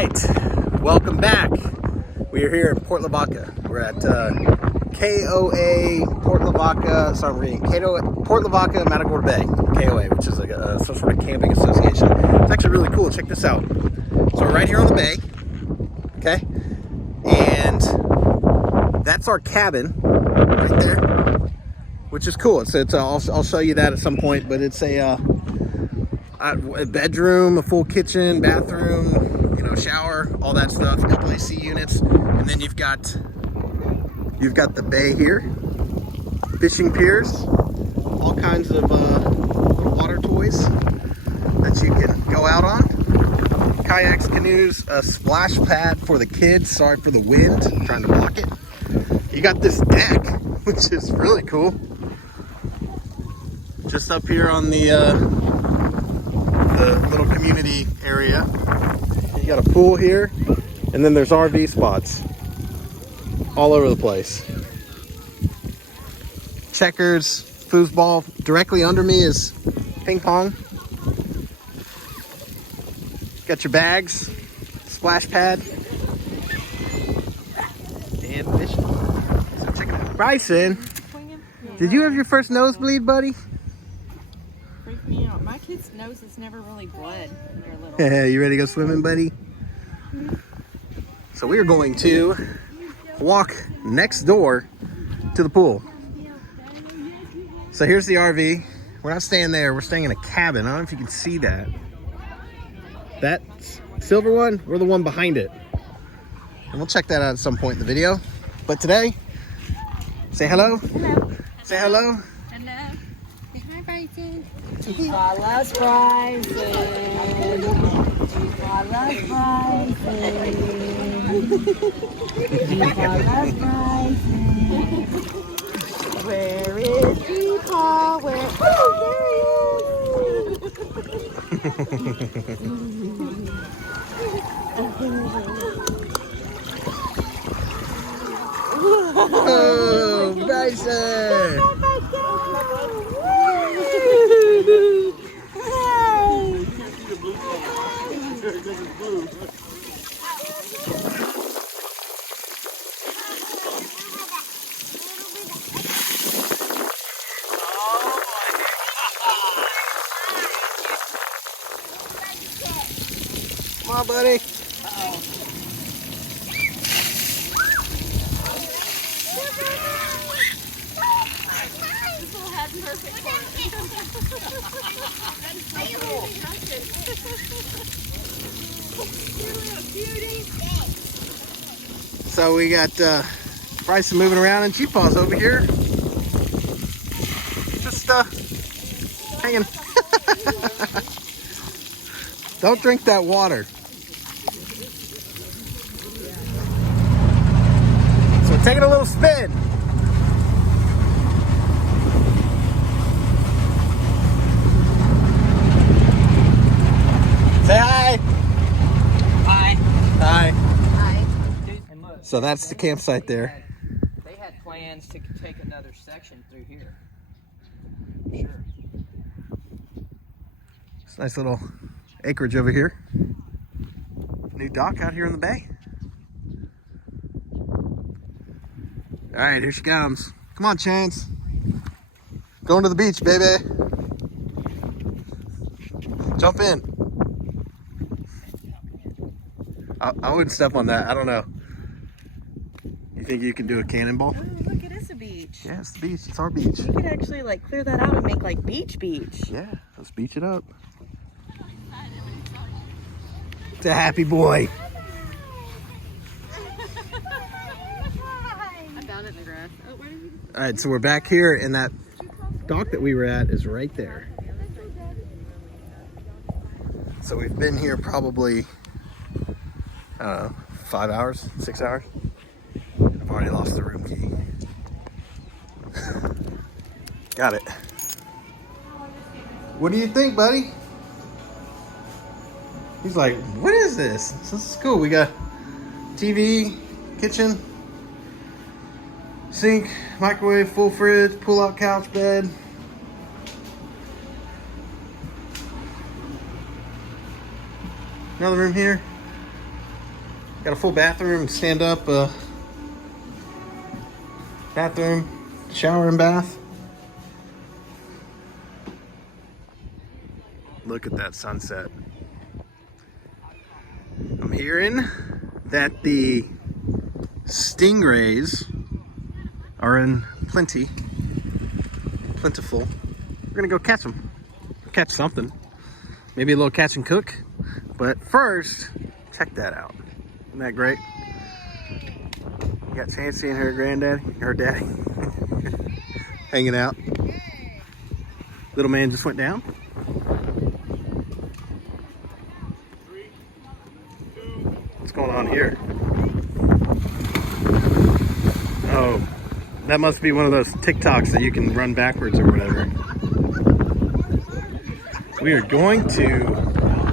right, welcome back. We are here at Port Lavaca. We're at KOA Port Lavaca. Sorry, I'm reading Port Lavaca Matagorda Bay KOA, which is like some sort of camping association. It's actually really cool. Check this out. So we're right here on the bay, okay, and that's our cabin right there, which is cool. I'll show you that at some point, but it's a bedroom, a full kitchen, bathroom, shower, all that stuff, a couple AC units, and then you've got the bay here, fishing piers, all kinds of little water toys that you can go out on, kayaks, canoes, a splash pad for the kids. Sorry for the wind, I'm trying to block it. You got this deck, which is really cool, just up here on the little community area. You got a pool here, and then there's RV spots all over the place. Checkers, foosball. Directly under me is ping pong. Got your bags, splash pad, and fishing. So check it out. Bryson, did you have your first nosebleed, buddy? Freaked me out. My kids' noses never really bled when they're little. Yeah, you ready to go swimming, buddy? So we are going to walk next door to the pool. So here's the RV. We're not staying there. We're staying in a cabin. I don't know if you can see that. That silver one, we're the one behind it. And we'll check that out at some point in the video. But today, say hello. Hello. Say hello. Hello. Say hi, Bryson. I love Bryson. I love Bryson. Where is Peepaw? Where? Oh, Oh, Bryson! Come on, buddy. So we got Bryson moving around and Cheapaw's over here. Just hanging. Don't drink that water. So we're taking a little spin. Say hi. Hi. Hi. Hi. And look, So that's the campsite there. they had plans to take another section through here. Sure. It's a nice little acreage over here. New dock out here in the bay. All right, here she comes. Come on, Chance. Going to the beach, baby. Jump in. I wouldn't step on that. I don't know. You think you can do a cannonball? Oh, look, it is a beach. Yeah, it's the beach. It's our beach. You could actually clear that out and make beach. Yeah, let's beach it up. It's a happy boy. I found it in the grass. Oh, where did you? All right, so we're back here, and that dock that we were at is right there. So we've been here probably, I don't know, 5 hours, 6 hours. I've already lost the room key. Got it. What do you think, buddy? He's like, what is this? This is cool. We got TV, kitchen, sink, microwave, full fridge, pull-out couch, bed. Another room here. Got a full bathroom, stand up bathroom, shower and bath. Look at that sunset. I'm hearing that the stingrays are in plentiful. We're gonna go catch them. Catch something. Maybe a little catch and cook. But first, check that out. Isn't that great? You got Chancey and her granddaddy, her daddy, hanging out. Little man just went down. What's going on here? Oh, that must be one of those TikToks that you can run backwards or whatever. We are going to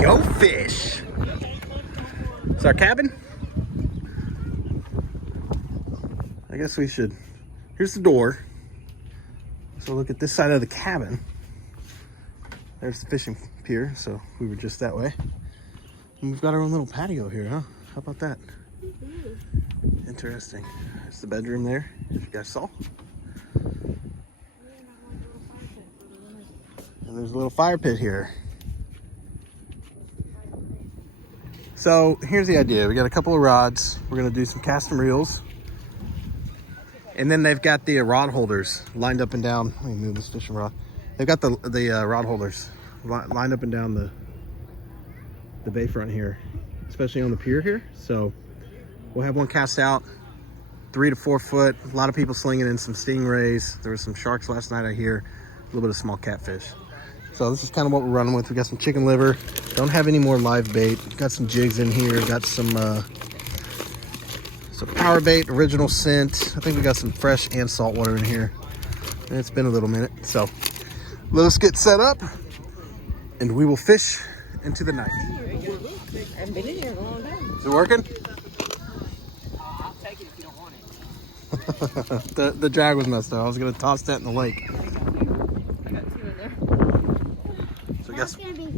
go fish. It's our cabin. I guess we should. Here's the door. So look at this side of the cabin. There's the fishing pier. So we were just that way. And we've got our own little patio here, huh? How about that? Interesting. There's the bedroom there, if you guys saw. And there's a little fire pit here. So here's the idea. We got a couple of rods. We're gonna do some cast and reels. And then they've got the rod holders lined up and down. Let me move this fishing rod. They've got the rod holders lined up and down the bayfront here, especially on the pier here. So we'll have one cast out, 3 to 4 foot. A lot of people slinging in some stingrays. There was some sharks last night, I hear. A little bit of small catfish. So this is kind of what we're running with. We got some chicken liver. Don't have any more live bait. Got some jigs in here. Got some power bait, original scent. I think we got some fresh and salt water in here. And it's been a little minute. So let us get set up and we will fish into the night. I haven't been in here in a long time. Is it working? I'll take it if you don't want it. the drag was messed up. I was gonna toss that in the lake. I got 2 in there. So I guess That's gonna be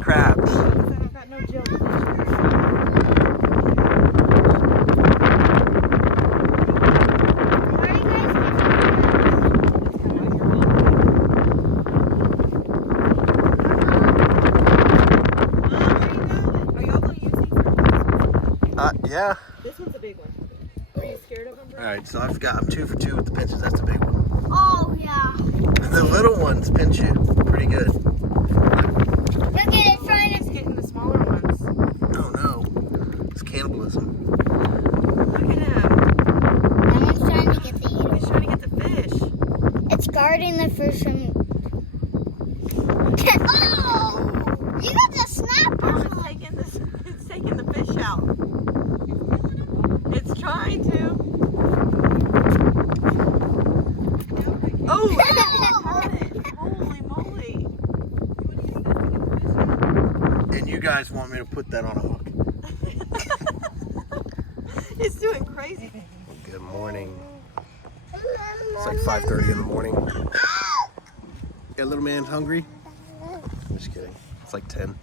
crabs. I've got no gel. Where are you guys Are y'all gonna use these? Yeah. This one's a big one. Are you scared of them, bro? All right, so I'm 2 for 2 with the pinches. That's the big one. Oh yeah. The little ones pinch you pretty good. Look at it trying It's to. getting the smaller ones. Oh no, it's cannibalism. Look at him. That one's trying to get the eater. He's trying to get the fish. It's guarding the fish from. Oh! You got the snapper. It's taking the fish out. It's trying to. Oh! Holy moly! And you guys want me to put that on a hook? It's doing crazy. Good morning. It's like 5:30 in the morning. Got little man hungry? Just kidding. It's like 10.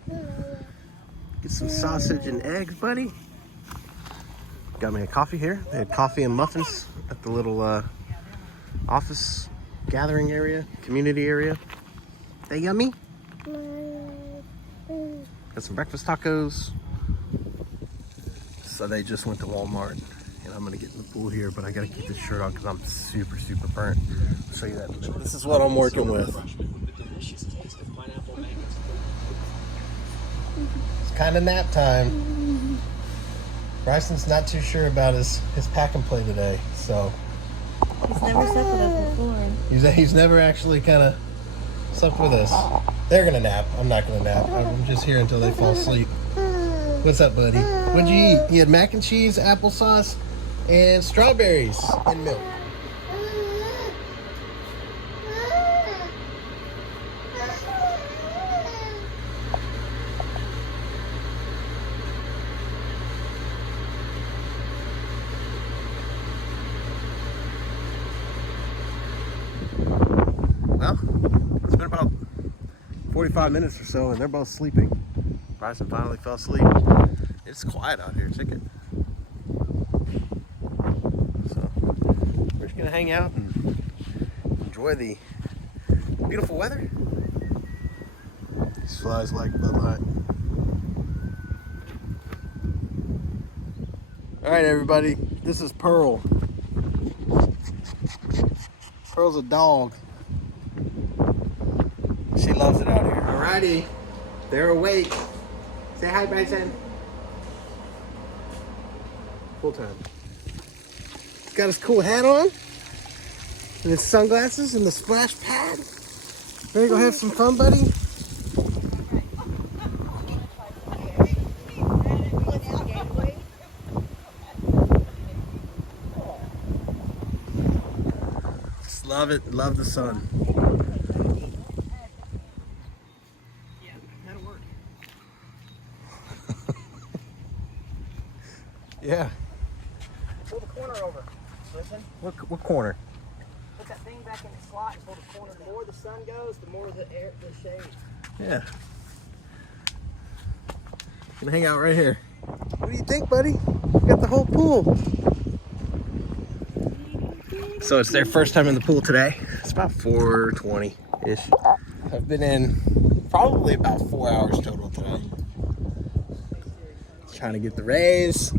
Get some sausage and eggs, buddy. Got me a coffee here. They had coffee and muffins at the little office gathering area, community area. They yummy. Got some breakfast tacos. So they just went to Walmart, and I'm gonna get in the pool here, but I gotta keep this shirt on because I'm super, super burnt. I'll show you that in a minute. This is what I'm working with. It's kind of nap time. Bryson's not too sure about his pack and play today, so He's never slept with us before. he's never actually kind of slept with us. They're gonna nap. I'm not gonna nap. I'm just here until they fall asleep. What's up, buddy? What'd you eat? You had mac and cheese, applesauce, and strawberries and milk. Well, it's been about 45 minutes or so, and they're both sleeping. Bryson finally fell asleep, It's quiet out here. Check it. So we're just gonna hang out and enjoy the beautiful weather. These flies like Bud Light. All right, everybody. This is Pearl. Pearl's a dog. She loves it out here. Alrighty, they're awake. Say hi, Bryson. Full time. He's got his cool hat on, and his sunglasses, and the splash pad. Ready to go have some fun, buddy? Just love it. Love the sun. Yeah. Pull the corner over. Listen. What corner? Put that thing back in the slot and pull the corner. The more the sun goes, the more the shade. Yeah. Gonna hang out right here. What do you think, buddy? We got the whole pool. So it's their first time in the pool today. It's about 4:20-ish. I've been in probably about 4 hours total today. Trying to get the rays.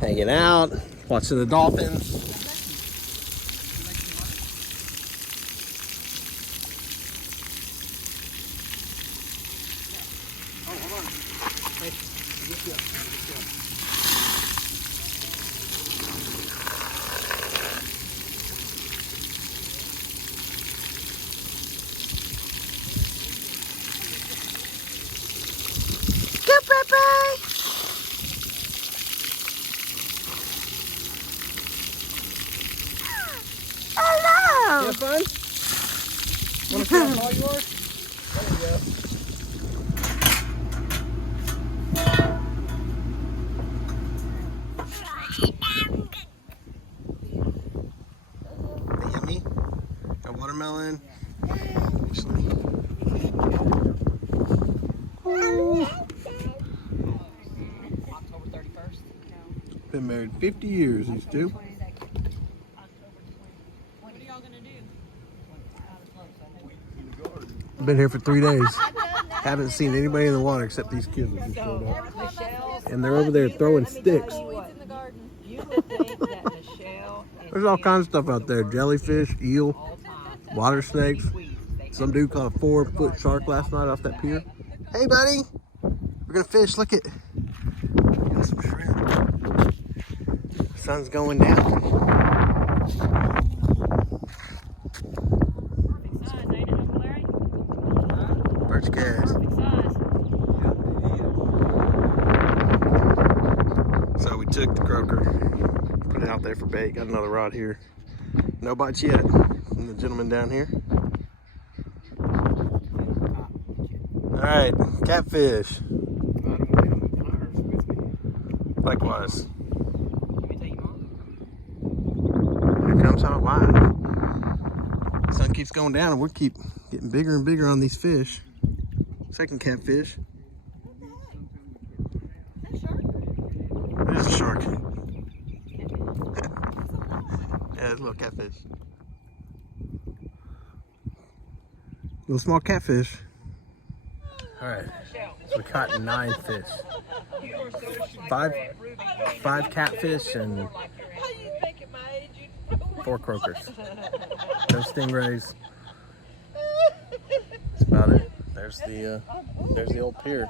Hanging out, watching the dolphins. Oh, hold on. Hey, I'll get you up. Go, bye-bye. Hello. You have fun? Want to see how tall you are? There you go. They yummy. Got watermelon. Actually. October 31st. Been married 50 years, these two. What are y'all gonna do? Been here for 3 days. Haven't seen anybody in the water except these kids that just showed up. And they're over there throwing sticks. Always in the garden. You would think that Michelle and There's all kinds of stuff out there. Jellyfish, eel, all time water snakes. squeeze. Some dude caught a 4-foot shark last night off that pier. Hey, buddy. We're gonna fish. Look at. Got some shrimp. Sun's going down. Perfect size, ain't it, Uncle Larry? Birch gas. Perfect size. So we took the croaker, put it out there for bait. Got another rod here. No bites yet from the gentleman down here. All right, catfish. Likewise. Let me take you on. Here comes how wide. Sun keeps going down and we keep getting bigger and bigger on these fish. Second catfish. There's a shark. Yeah, there's a little catfish. Little small catfish. All right, so we caught 9 fish. 5 catfish and 4 croakers. No stingrays. That's about it. There's the old pier.